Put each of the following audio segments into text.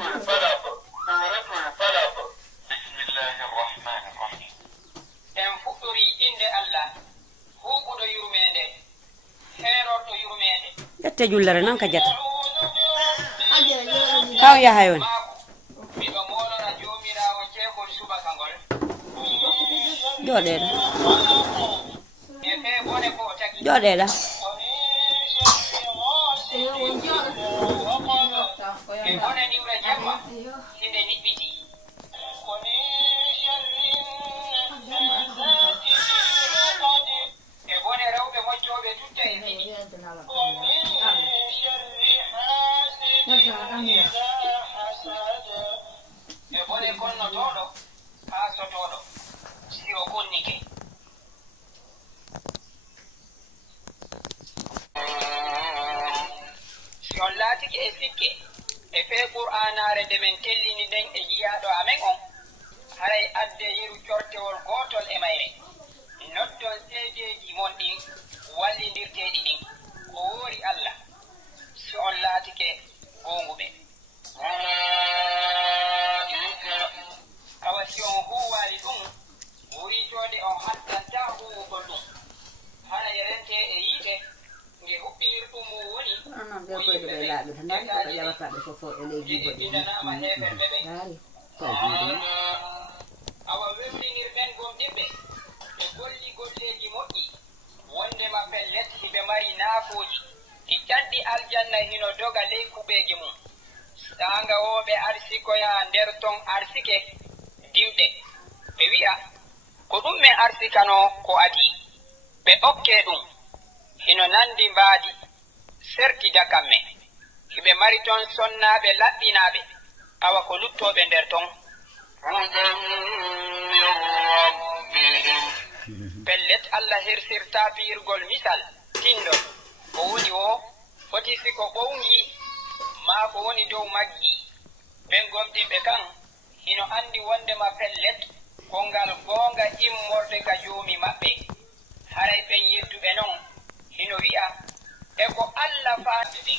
الفلق سورة الفلق بسم الله الرحمن الرحيم en fuɗɗori inde allah huɓuɗo yurmede heerorɗo yurmede ƴette jullere nan ka jata kaw yaha yon miɗo molora jomirawo ceekol subaka ngol joɗeɗa e fe bone ko tagi joɗeɗa e bone niwre jamma hinde niɓɓiti e bone rewɓe moccoɓe tutta e fini e bone konnotoɗo ha sotoɗo si o konnike si on laatiki e sikke e fee qur'anare nde min tellini ɗen e jiyaɗo amen on haray adde yeru cortewol gotol e mayre noddon seedeji mon ɗin wallidirteɗi ɗin o woori allah si on laatike gonguɓe awa si on huwali ɗum wuritode on hattanta huwugol ɗum haray rente e yiide nge huɓɓinir ɗum mo woni ɗinanama heɓerɓe ɓe awa wemlinirɗen gomɗinɓe ɓe golli golleji moƴƴi wonde maɓɓe let hiɓe mari naafoji ɗi ƴanɗi aljanna hino doga ley kuɓeji mum tanga woɓe arsikoya nder ton arsike dimɗe ɓe wi'a ko ɗum min arsikano ko adi ɓe okke ɗum hino nandi mbaadi sertida kamme hiɓe mari ton sonnaɓe laɓɓinaɓe awa ko luttoɓe nder ton pellet allah hersirta piirgol misal tindol ko woni o foti siko ɓowngi ma ko woni dow maggi ɓen gomɗiɓe kan hino andi wondema pellet kongal goonga immorde ka joomi maɓɓe haray ɓen yedduɓe non hino wi'a e ko allah faati ɓe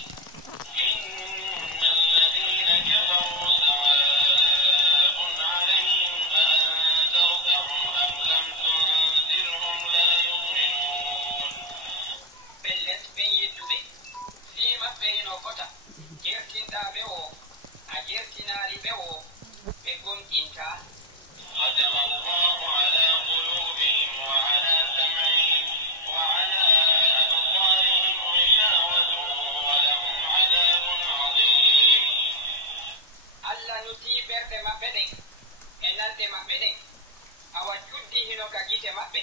pellet ɓen yedduɓe fi maɓɓe hino fota jertinɗaɓe o a jertinari ɓe o ɓe gomƴinta ختم الله على قلوبهم وعلى سمعهم وعلى أبصارهم غشاوة ولهم عذاب عظيم Allah nuti berde maɓɓe ɗen e nande maɓɓe ɗen awa juddi hino ka gite maɓɓe